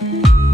thank you